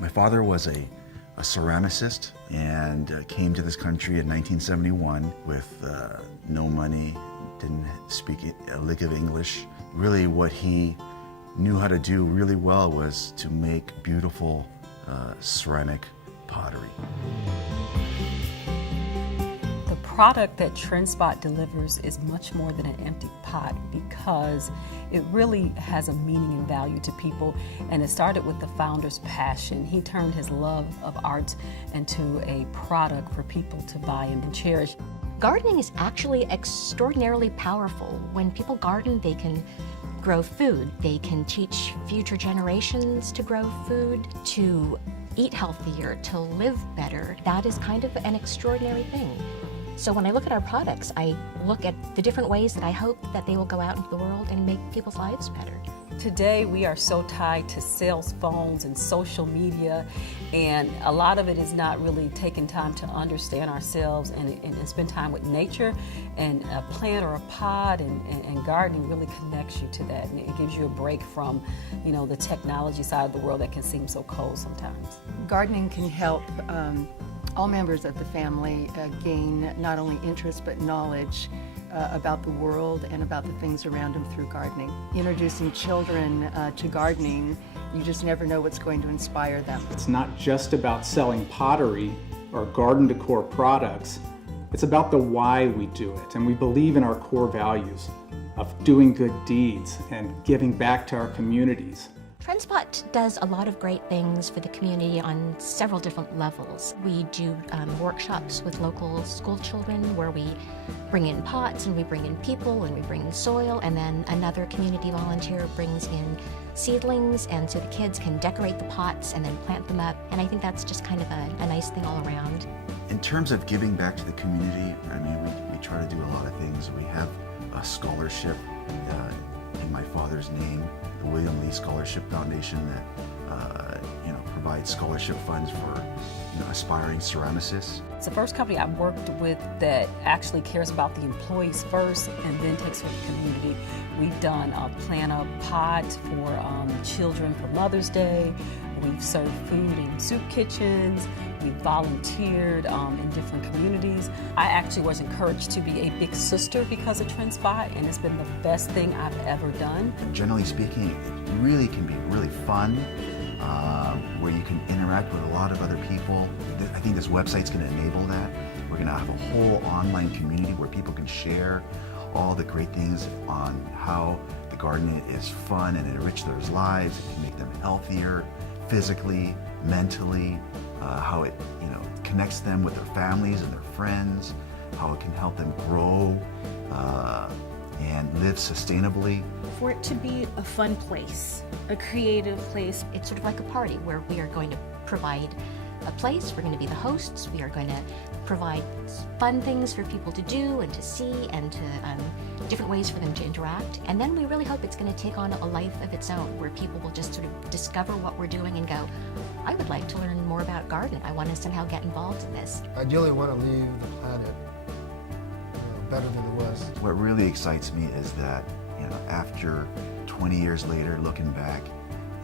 My father was a ceramicist and came to this country in 1971 with no money, didn't speak a lick of English. Really what he knew how to do really well was to make beautiful ceramic pottery. The product that Trendspot delivers is much more than an empty pot because it really has a meaning and value to people, and it started with the founder's passion. He turned his love of art into a product for people to buy and cherish. Gardening is actually extraordinarily powerful. When people garden, they can grow food. They can teach future generations to grow food, to eat healthier, to live better. That is kind of an extraordinary thing. So when I look at our products, I look at the different ways that I hope that they will go out into the world and make people's lives better. Today we are so tied to cell phones and social media, and a lot of it is not really taking time to understand ourselves and spend time with nature. And a plant or a pot and gardening really connects you to that, and it gives you a break from, you know, the technology side of the world that can seem so cold sometimes. Gardening can help all members of the family gain not only interest but knowledge about the world and about the things around them through gardening. Introducing children to gardening, you just never know what's going to inspire them. It's not just about selling pottery or garden decor products. It's about the why we do it, and we believe in our core values of doing good deeds and giving back to our communities. Trendspot does a lot of great things for the community on several different levels. We do workshops with local school children where we bring in pots and we bring in people and we bring in soil, and then another community volunteer brings in seedlings, and so the kids can decorate the pots and then plant them up, and I think that's just kind of a nice thing all around. In terms of giving back to the community, I mean, we try to do a lot of things. We have a scholarship in my father's name, the William Lee Scholarship Foundation, that provides scholarship funds for aspiring ceramicists. It's the first company I've worked with that actually cares about the employees first and then takes care of the community. We've done a plant a pot for children for Mother's Day. We've served food in soup kitchens. We've volunteered in different communities. I actually was encouraged to be a big sister because of Trendspot, and it's been the best thing I've ever done. Generally speaking, it really can be really fun, where you can interact with a lot of other people. I think this website's going to enable that. We're going to have a whole online community where people can share all the great things on how the garden is fun and enrich their lives. It can make them healthier physically, mentally, how it connects them with their families and their friends, how it can help them grow and live sustainably. For it to be a fun place, a creative place. It's sort of like a party where we are going to provide a place, we're going to be the hosts, we are going to provide fun things for people to do and to see, and to different ways for them to interact. And then we really hope it's going to take on a life of its own, where people will just sort of discover what we're doing and go, I would like to learn more about garden. I want to somehow get involved in this. Ideally, want to leave the planet better than it was. What really excites me is that after 20 years later, looking back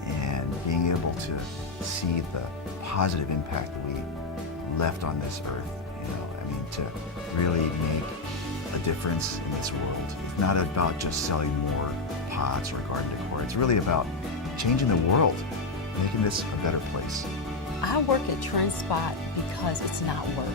and being able to see the positive impact that we left on this earth, to really make a difference in this world. It's not about just selling more pots or garden decor. It's really about changing the world, making this a better place. I work at Trendspot because it's not work.